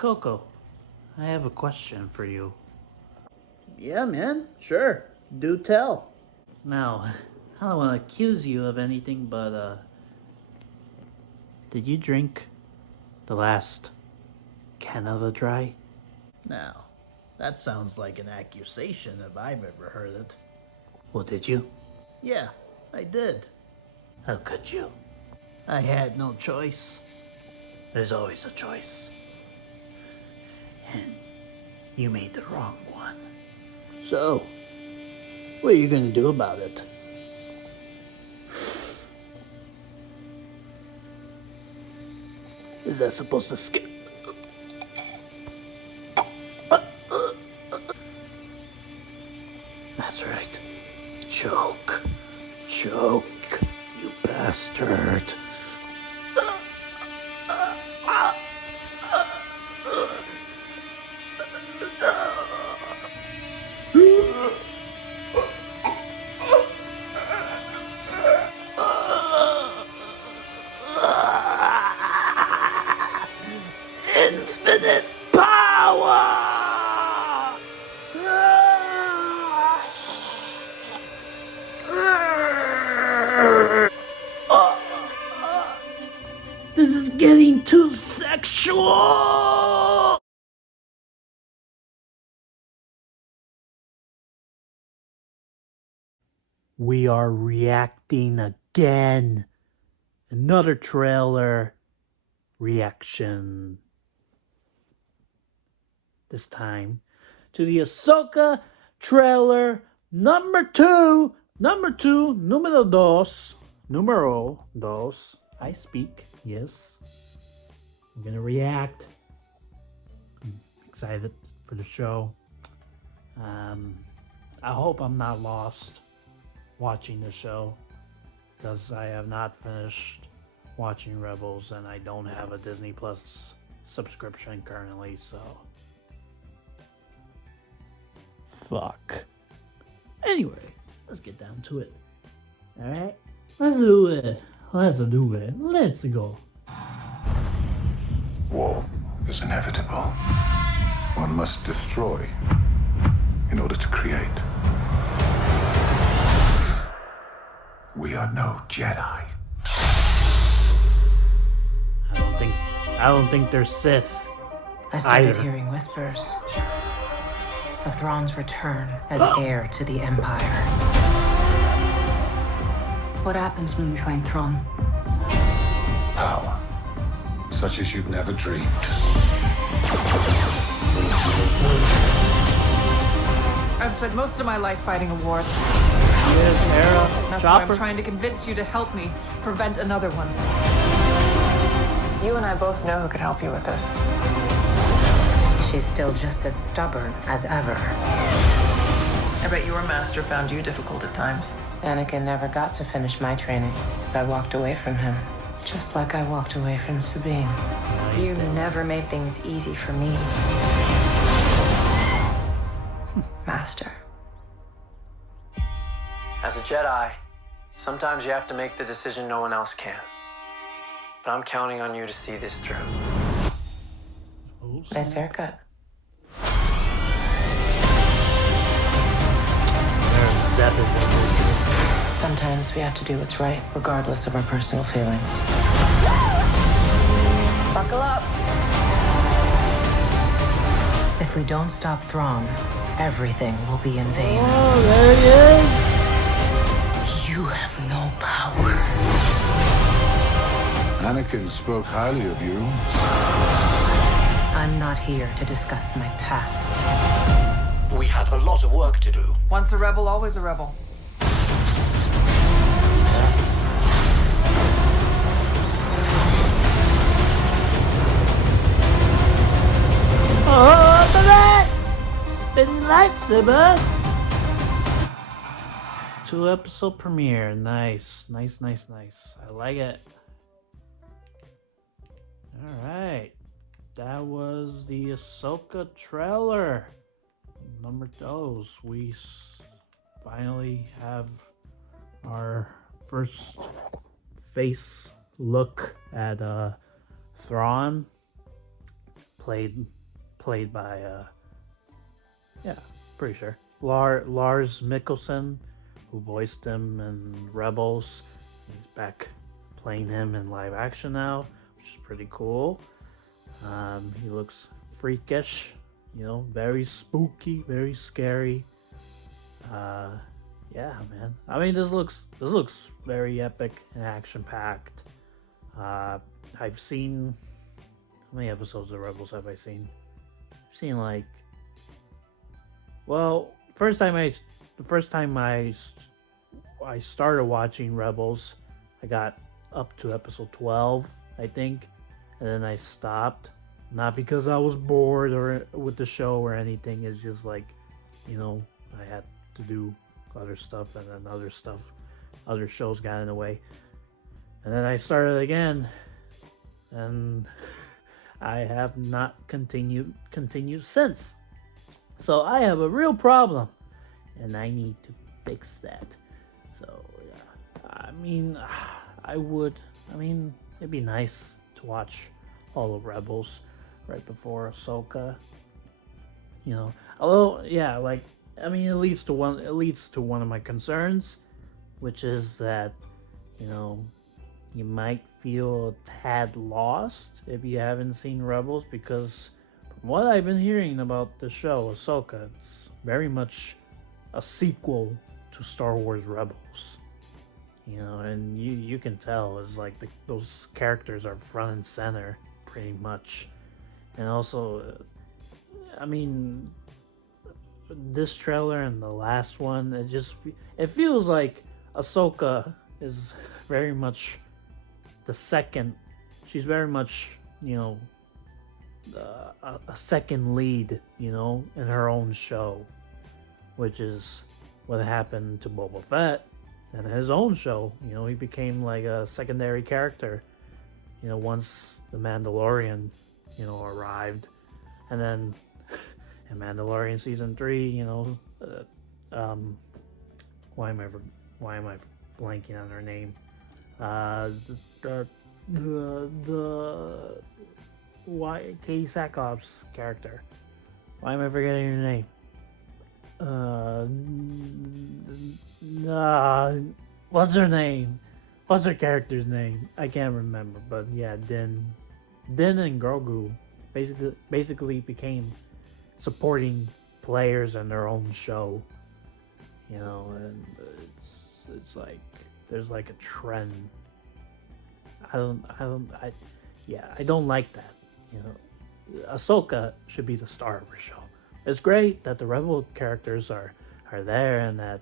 Coco, I have a question for you. Yeah, man. Sure. Do tell. Now, I don't want to accuse you of anything, but, did you drink the last Canada Dry? Now, that sounds like an accusation if I've ever heard it. Well, did you? Yeah, I did. How could you? I had no choice. There's always a choice. And you made the wrong one. So, what are you gonna do about it? Is that supposed to skip? That's right. Choke. Choke, you bastard. Infinite power! This is getting too sexual! We are reacting again. Another trailer reaction. This time to the Ahsoka trailer number 2. Numero dos. I speak, yes. I'm gonna react. I'm excited for the show. I hope I'm not lost watching the show, because I have not finished watching Rebels and I don't have a Disney Plus subscription currently, so fuck. Anyway, let's get down to it. Alright? Let's do it. Let's go. War is inevitable. One must destroy in order to create. We are no Jedi. I don't think they're Sith. I started either. hearing whispers of Thrawn's return as heir to the Empire. What happens when we find Thrawn? Power, such as you've never dreamed. I've spent most of my life fighting a war. That's why I'm trying to convince you to help me prevent another one. You and I both know who could help you with this. She's still just as stubborn as ever. I bet your master found you difficult at times. Anakin never got to finish my training. I walked away from him, just like I walked away from Sabine. You never made things easy for me, Master. As a Jedi, sometimes you have to make the decision no one else can. But I'm counting on you to see this through. Nice haircut. Sometimes we have to do what's right, regardless of our personal feelings. Buckle up. If we don't stop Thrawn, everything will be in vain. Oh, there he is. You have no power. Anakin spoke highly of you. I'm not here to discuss my past. We have a lot of work to do. Once a rebel, always a rebel. Oh, look at that! Spinning lightsaber! 2-episode premiere. Nice. I like it. Alright. That was the Ahsoka trailer. Number those. We finally have our first face look at Thrawn, played by yeah, pretty sure Lars Mikkelsen, who voiced him in Rebels. He's back playing him in live action now, which is pretty cool. He looks freakish, you know, very spooky, very scary. Yeah, man. I mean, this looks very epic and action packed. I've seen, how many episodes of Rebels have I seen? I've seen like, well, the first time I started watching Rebels, I got up to episode 12, I think, and then I stopped. Not because I was bored or with the show or anything. It's just like, you know, I had to do other stuff, and then other shows got in the way. And then I started again, and I have not continued since. So I have a real problem, and I need to fix that. So yeah, I mean, it'd be nice to watch all of Rebels right before Ahsoka. You know, although yeah, like, I mean, it leads to one of my concerns, which is that, you know, you might feel a tad lost if you haven't seen Rebels, because from what I've been hearing about the show Ahsoka, it's very much a sequel to Star Wars Rebels. You know, and you can tell it's like those characters are front and center pretty much. And also, I mean, this trailer and the last one, it feels like Ahsoka is very much she's very much, you know, a second lead, you know, in her own show, which is what happened to Boba Fett and his own show. You know, he became like a secondary character, you know, once the Mandalorian, you know, arrived. And then in Mandalorian season 3, you know, why am I blanking on her name? The Katie Sackhoff's character. Why am I forgetting her name? What's her name? What's her character's name? I can't remember. But yeah, Din and Grogu basically became supporting players in their own show. You know, and it's like there's like a trend. I don't like that. You know, Ahsoka should be the star of her show. It's great that the Rebel characters are there, and that,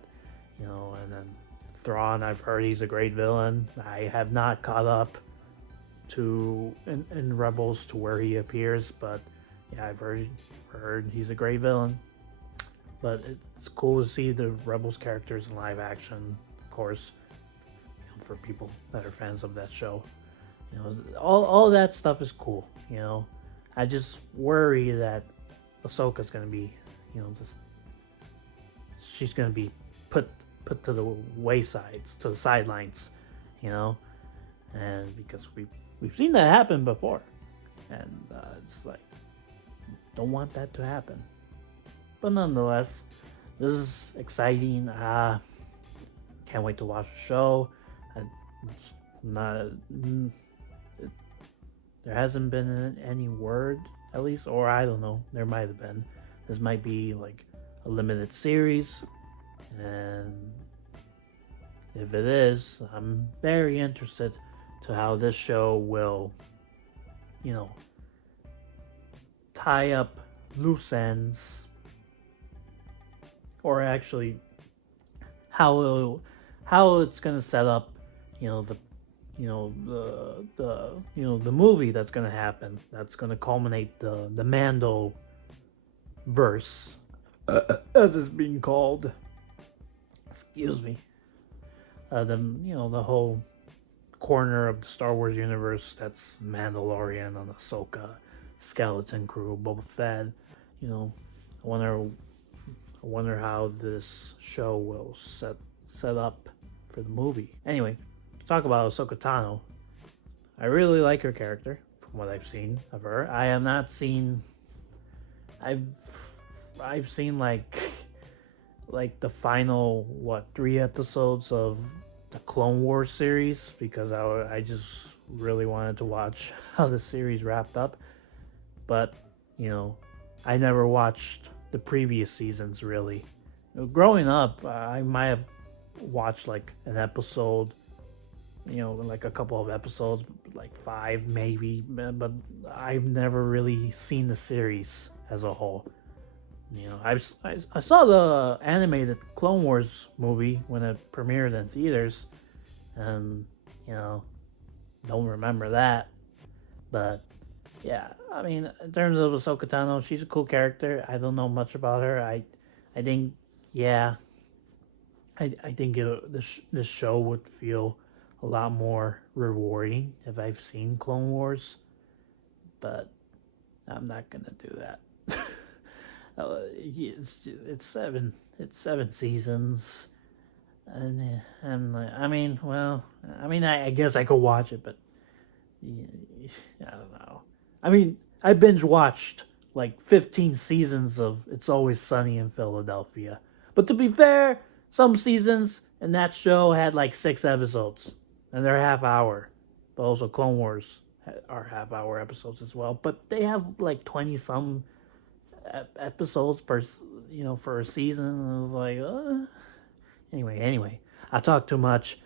you know, and then Thrawn, I've heard he's a great villain. I have not caught up to in Rebels to where he appears, but yeah, I've heard he's a great villain. But it's cool to see the Rebels characters in live action, of course, you know, for people that are fans of that show. You know, all that stuff is cool. You know, I just worry that Ahsoka's gonna be, you know, she's gonna be put to the waysides, to the sidelines, you know, and because we've seen that happen before, and it's like, don't want that to happen. But nonetheless, this is exciting. Can't wait to watch the show. There hasn't been any word, at least, or I don't know, there might have been. This might be like a limited series, and if it is, I'm very interested to how this show will, you know, tie up loose ends, or actually how it's gonna set up, you know, the movie that's gonna happen, that's gonna culminate the Mando verse, as it's being called. Excuse me. The whole corner of the Star Wars universe that's Mandalorian and Ahsoka, Skeleton Crew, Boba Fett. You know, I wonder how this show will set up for the movie. Anyway, to talk about Ahsoka Tano, I really like her character from what I've seen of her. I have not seen. I've seen like the final 3 episodes of the Clone Wars series because I just really wanted to watch how the series wrapped up. But I never watched the previous seasons really. Growing up, I might have watched like an episode, like a couple of episodes, like 5 maybe, but I've never really seen the series as a whole. I saw the animated Clone Wars movie when it premiered in theaters, and don't remember that. But yeah, I mean, in terms of Ahsoka Tano, she's a cool character. I don't know much about her. I think, yeah, I think this show would feel a lot more rewarding if I've seen Clone Wars, but I'm not gonna do that. It's 7 seasons, and I guess I could watch it, but I don't know. I mean, I binge watched like 15 seasons of It's Always Sunny in Philadelphia, but to be fair, some seasons in that show had like 6 episodes, and they're half hour. But also Clone Wars are half hour episodes as well, but they have like 20 some episodes per for a season. I was like, anyway, I talk too much.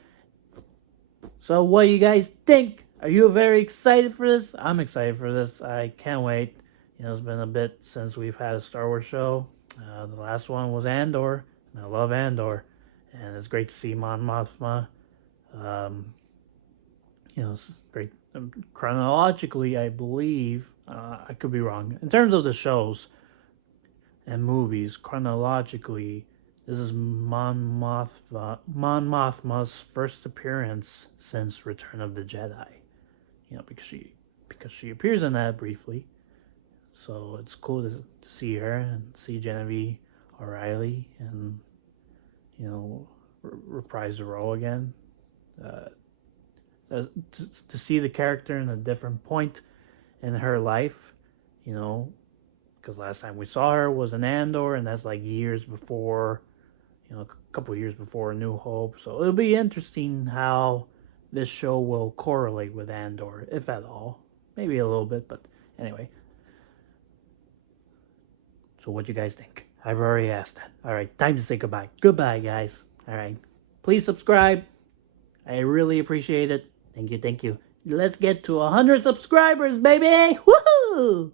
So what do you guys think? Are you very excited for this? I'm excited for this. I can't wait. It's been a bit since we've had a Star Wars show. The last one was Andor, and I love Andor, and it's great to see Mon Mothma. It's great. Chronologically, I believe, I could be wrong. In terms of the shows and movies, chronologically, this is Mon Mothma's first appearance since Return of the Jedi. Because she appears in that briefly, so it's cool to see her and see Genevieve O'Reilly and reprise the role again. To see the character in a different point in her life, because last time we saw her was in Andor, and that's like years before, a couple years before New Hope. So it'll be interesting how this show will correlate with Andor, if at all. Maybe a little bit, but anyway. So what you guys think? I've already asked that. All right, time to say goodbye. Goodbye, guys. All right. Please subscribe. I really appreciate it. Thank you. Let's get to 100 subscribers, baby! Woohoo!